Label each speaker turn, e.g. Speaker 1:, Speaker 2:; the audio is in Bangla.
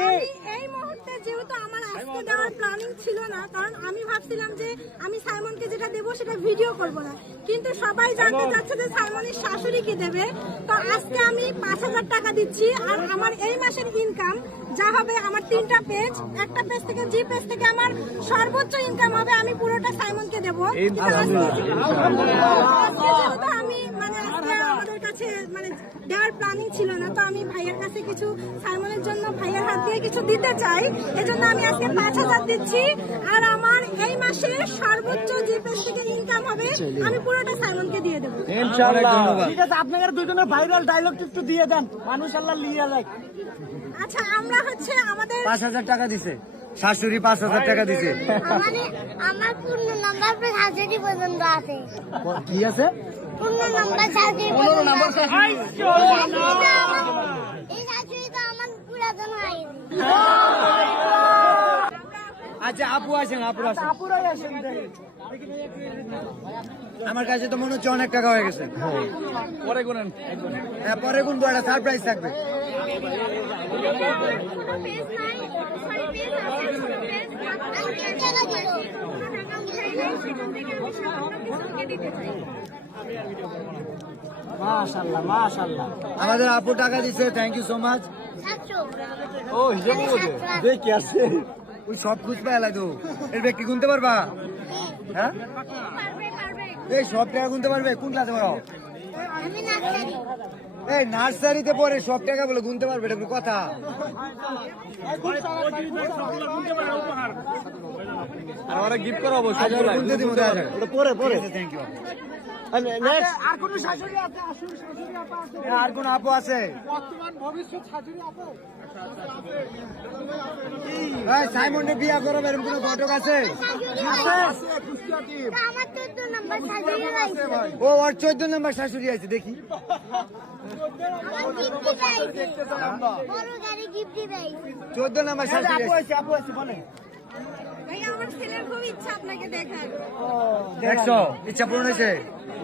Speaker 1: এই মুহূর্তে যেহেতু আমার আজকে দেওয়ার প্ল্যানিং ছিল না কারণ আমি ভাবছিলাম যে আমি সাইমনকে যেটা দেবো সেটা ভিডিও করব না। কিন্তু সবাই জানতে চাচ্ছে যে সাইমনের শাশুড়ি কি দেবে। তো আজকে আমি পাঁচ হাজার টাকা দিচ্ছি আর আমার এই মাসের ইনকাম যা হবে আমার তিনটা পেজ একটা পেজ থেকে যে পেজ থেকে আমার সর্বোচ্চ ইনকাম হবে আমি পুরোটা সাইমনকে দেবো কিন্তু আজকে- আজকে যেহেতু আমি মানে আজকে আমাদের কাছে মানে দেওয়ার প্ল্যানিং ছিল না। তো আমি ভাইয়ের কাছে কিছু সাইমনের জন্য ভাইয়ের হাত দিয়ে কিছু দিতে চাই। এজন্য আমি আজকে পাঁচ হাজার দিচ্ছি। আর আমার এই মাসে সর্বোচ্চ যে পেজ থেকে ইনকাম হবে আমি পুরোটা সাইমনকে দিয়ে দেবো।
Speaker 2: ঠিক আছে আপনাদের দুজনের ভাইরাল ডায়লগ একটু দিয়ে দেন। মানুষ আল্লাহ লিয়ে যায়।
Speaker 1: আচ্ছা আমরা হচ্ছে আমাদের
Speaker 3: পাঁচ হাজার টাকা দিছে। শাশুড়ি পাঁচ হাজার টাকা দিছে।
Speaker 4: মানে আমার পূর্ণ নাম্বার হাজারি পর্যন্ত আছে।
Speaker 3: কি আছে?
Speaker 4: পূর্ণ নাম্বার
Speaker 3: আচ্ছা আপু আছেন আপু
Speaker 2: আসেন।
Speaker 3: আমার কাছে তো মনে হচ্ছে অনেক টাকা হয়ে গেছে। পরে গুনেন। হ্যাঁ পরে গুনবো একটা সারপ্রাইজ থাকবে। আমাদের আপু টাকা দিছে থ্যাংক ইউ সো মাচ ও হিসাব। দেখি আছে? ওই সব খুঁজ পায় লাগো এর ব্যক্তি গুনতে পারবা? হ্যাঁ? এই সব টাকা গুনতে পারবে? কোন ক্লাসে পড়ো? এই নার্সারিতে পরে সব টাকা বলে গুনতে পারবে এটা কথা। আচ্ছা, ওরা গুনতে দিব দেখা। যাক।
Speaker 2: পরে পরে।
Speaker 3: থ্যাংক ইউ
Speaker 2: আর কোন শাশুড়ি আছে? আসুন শাশুড়ি আপা আছে
Speaker 3: আর কোন আপু আছে?
Speaker 2: বর্তমান ভবিষ্যৎ শাশুড়ি আপা?
Speaker 3: এই সাইমন্ডে বিয়া করো এরকম কোনো ঘটক আছে?
Speaker 4: আমার চোদ্দ নাম্বার শাশুড়ি রয়েছে।
Speaker 3: ও ওর চোদ্দ নম্বর শাশুড়ি আছে দেখি।
Speaker 4: আমার গিফট পাইছে বড় গাড়ি গিফট পাইছে
Speaker 3: চোদ্দ নম্বর শাশুড়ি
Speaker 2: আপু
Speaker 3: আছে।
Speaker 2: আছে আপু আছে বলেন।
Speaker 1: ভাই আমার ছেলের খুব ইচ্ছা আপনাকে দেখার।
Speaker 3: দেখছ ইচ্ছা পূরণ হয়েছে?